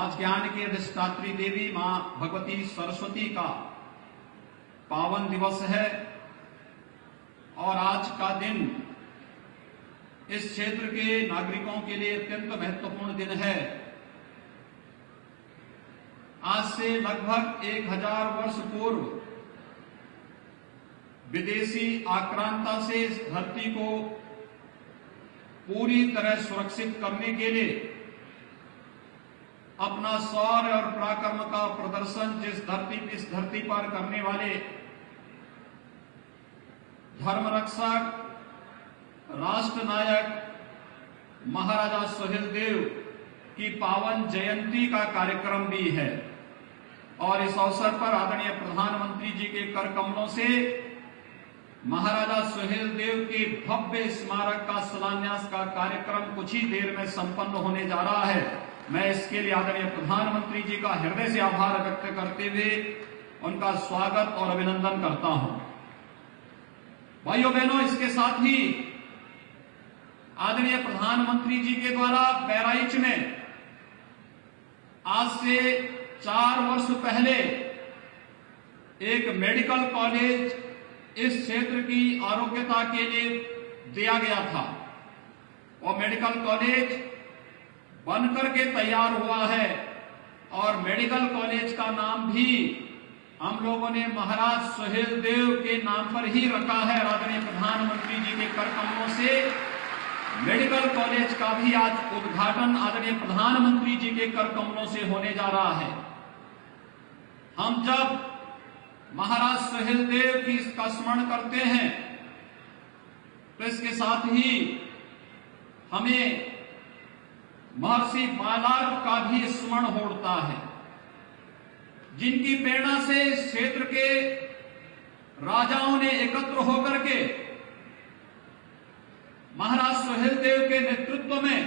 आज ज्ञान की अधिष्ठात्री देवी मां भगवती सरस्वती का पावन दिवस है और आज का दिन इस क्षेत्र के नागरिकों के लिए अत्यंत महत्वपूर्ण दिन है। आज से लगभग 1000 वर्ष पूर्व विदेशी आक्रांता से इस धरती को पूरी तरह सुरक्षित करने के लिए अपना शौर्य और पराक्रम का प्रदर्शन इस धरती पर करने वाले धर्मरक्षक राष्ट्र नायक महाराजा सुहेलदेव की पावन जयंती का कार्यक्रम भी है और इस अवसर पर आदरणीय प्रधानमंत्री जी के कर कमलों से महाराजा सुहेलदेव के भव्य स्मारक का शिलान्यास का कार्यक्रम कुछ ही देर में संपन्न होने जा रहा है। मैं इसके लिए आदरणीय प्रधानमंत्री जी का हृदय से आभार व्यक्त करते हुए उनका स्वागत और अभिनंदन करता हूं। भाइयों बहनों, इसके साथ ही आदरणीय प्रधानमंत्री जी के द्वारा बहराइच में आज से 4 वर्ष पहले एक मेडिकल कॉलेज इस क्षेत्र की आरोग्यता के लिए दिया गया था और मेडिकल कॉलेज बनकर के तैयार हुआ है और मेडिकल कॉलेज का नाम भी हम लोगों ने महाराज सुहेलदेव के नाम पर ही रखा है। आदरणीय प्रधानमंत्री जी के कर कमलों से मेडिकल कॉलेज का भी आज उद्घाटन आदरणीय प्रधानमंत्री जी के कर कमलों से होने जा रहा है। हम जब महाराज सुहेलदेव की इसका स्मरण करते हैं तो इसके साथ ही हमें महर्षि बालार्क का भी स्मरण होता है, जिनकी प्रेरणा से इस क्षेत्र के राजाओं ने एकत्र होकर के महाराज सुहेलदेव के नेतृत्व में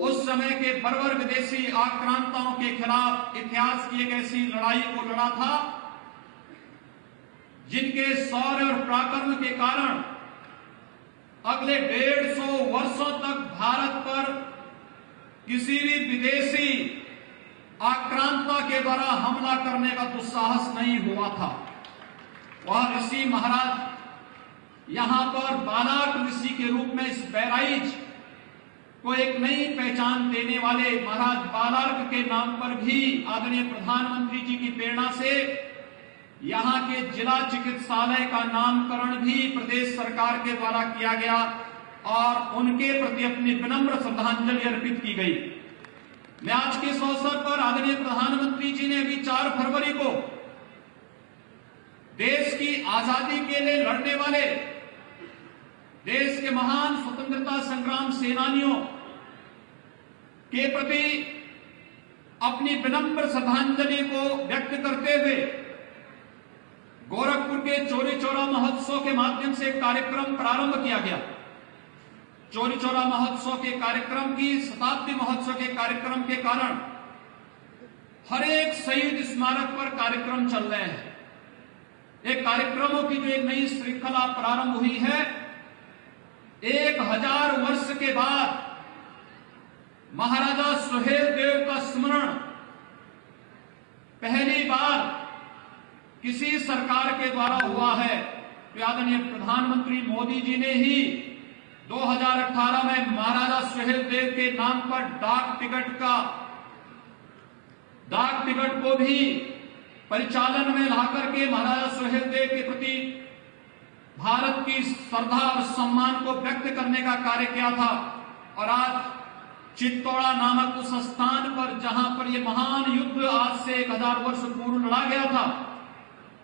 उस समय के बर्बर विदेशी आक्रांताओं के खिलाफ इतिहास की एक ऐसी लड़ाई को लड़ा था जिनके शौर्य और पराक्रम के कारण अगले 150 वर्षों तक भारत पर किसी भी विदेशी आक्रांता के द्वारा हमला करने का दुस्साहस नहीं हुआ था। वह ऋषि महाराज यहां पर बालार्क ऋषि के रूप में इस बहराइच को एक नई पहचान देने वाले महाराज बालार्क के नाम पर भी आदरणीय प्रधानमंत्री जी की प्रेरणा से यहां के जिला चिकित्सालय का नामकरण भी प्रदेश सरकार के द्वारा किया गया और उनके प्रति अपनी विनम्र श्रद्धांजलि अर्पित की गई। मैं आज के इस अवसर पर आदरणीय प्रधानमंत्री जी ने अभी 4 फरवरी को देश की आजादी के लिए लड़ने वाले देश के महान स्वतंत्रता संग्राम सेनानियों के प्रति अपनी विनम्र श्रद्धांजलि को व्यक्त करते हुए गोरखपुर के चौरी चौरा महोत्सव के माध्यम से कार्यक्रम प्रारंभ किया गया। चौरी चौरा महोत्सव के कार्यक्रम की शताब्दी महोत्सव के कार्यक्रम के कारण हर एक शहीद स्मारक पर कार्यक्रम चल रहे हैं। एक कार्यक्रमों की जो एक नई श्रृंखला प्रारंभ हुई है, 1000 वर्ष के बाद महाराजा सुहेलदेव का स्मरण पहली बार किसी सरकार के द्वारा हुआ है। तो आदरणीय प्रधानमंत्री मोदी जी ने ही 2018 में महाराजा सुहेलदेव के नाम पर डाक टिकट को भी परिचालन में लाकर के महाराजा सुहेलदेव के प्रति भारत की श्रद्धा और सम्मान को व्यक्त करने का कार्य किया था। और आज चित्तौड़ा नामक उस स्थान पर जहां पर यह महान युद्ध आज से 1000 वर्ष पूर्व लड़ा गया था,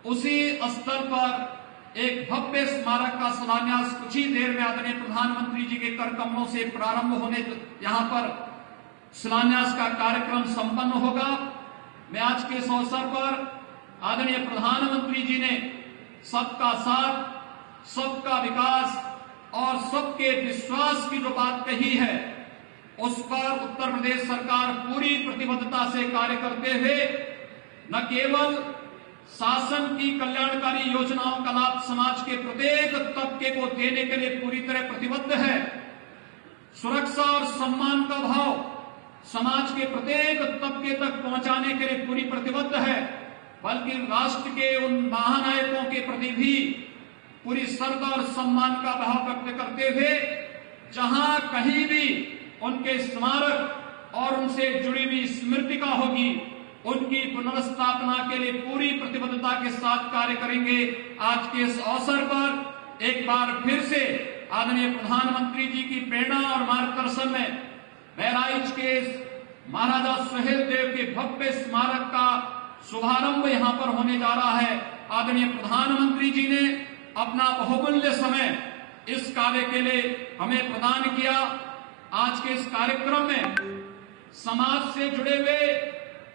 उसी स्थल पर एक भव्य स्मारक का शिलान्यास कुछ ही देर में आदरणीय प्रधानमंत्री जी के कर कमलों से प्रारंभ होने यहां पर शिलान्यास का कार्यक्रम संपन्न होगा। मैं आज के इस अवसर पर आदरणीय प्रधानमंत्री जी ने सबका साथ, सबका विकास और सबके विश्वास की जो बात कही है, उस पर उत्तर प्रदेश सरकार पूरी प्रतिबद्धता से कार्य करते हुए न केवल शासन की कल्याणकारी योजनाओं का लाभ समाज के प्रत्येक तबके को देने के लिए पूरी तरह प्रतिबद्ध है, सुरक्षा और सम्मान का भाव समाज के प्रत्येक तबके तक पहुंचाने के लिए पूरी प्रतिबद्ध है, बल्कि राष्ट्र के उन महानायकों के प्रति भी पूरी श्रद्धा और सम्मान का भाव व्यक्त करते हुए जहां कहीं भी उनके स्मारक और उनसे जुड़ी हुई स्मृतिका होगी, उनकी पुनर्स्थापना के लिए पूरी प्रतिबद्धता के साथ कार्य करेंगे। आज के इस अवसर पर एक बार फिर से आदरणीय प्रधानमंत्री जी की प्रेरणा और मार्गदर्शन में बहराइच के महाराजा सुहेलदेव के भव्य स्मारक का शुभारंभ यहां पर होने जा रहा है। आदरणीय प्रधानमंत्री जी ने अपना बहुमूल्य समय इस कार्य के लिए हमें प्रदान किया। आज के इस कार्यक्रम में समाज से जुड़े हुए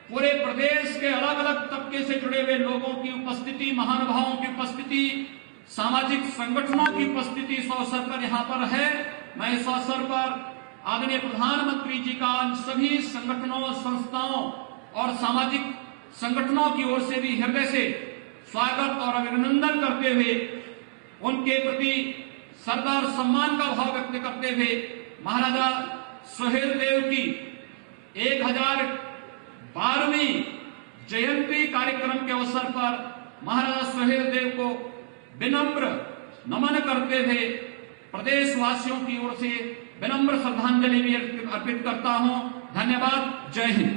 पूरे प्रदेश के अलग अलग तबके से जुड़े हुए लोगों की उपस्थिति, महानुभावों की उपस्थिति, सामाजिक संगठनों की उपस्थिति इस अवसर पर यहां पर है। मैं इस अवसर पर आदरणीय प्रधानमंत्री जी का इन सभी संगठनों, संस्थाओं और सामाजिक संगठनों की ओर से भी हृदय से स्वागत और अभिनंदन करते हुए उनके प्रति श्रद्धा और सम्मान का भाव व्यक्त करते हुए महाराजा सुहेलदेव की 1012वीं जयंती कार्यक्रम के अवसर पर महाराजा सुहेलदेव को विनम्र नमन करते हुए प्रदेशवासियों की ओर से विनम्र श्रद्धांजलि भी अर्पित करता हूं। धन्यवाद। जय हिंद।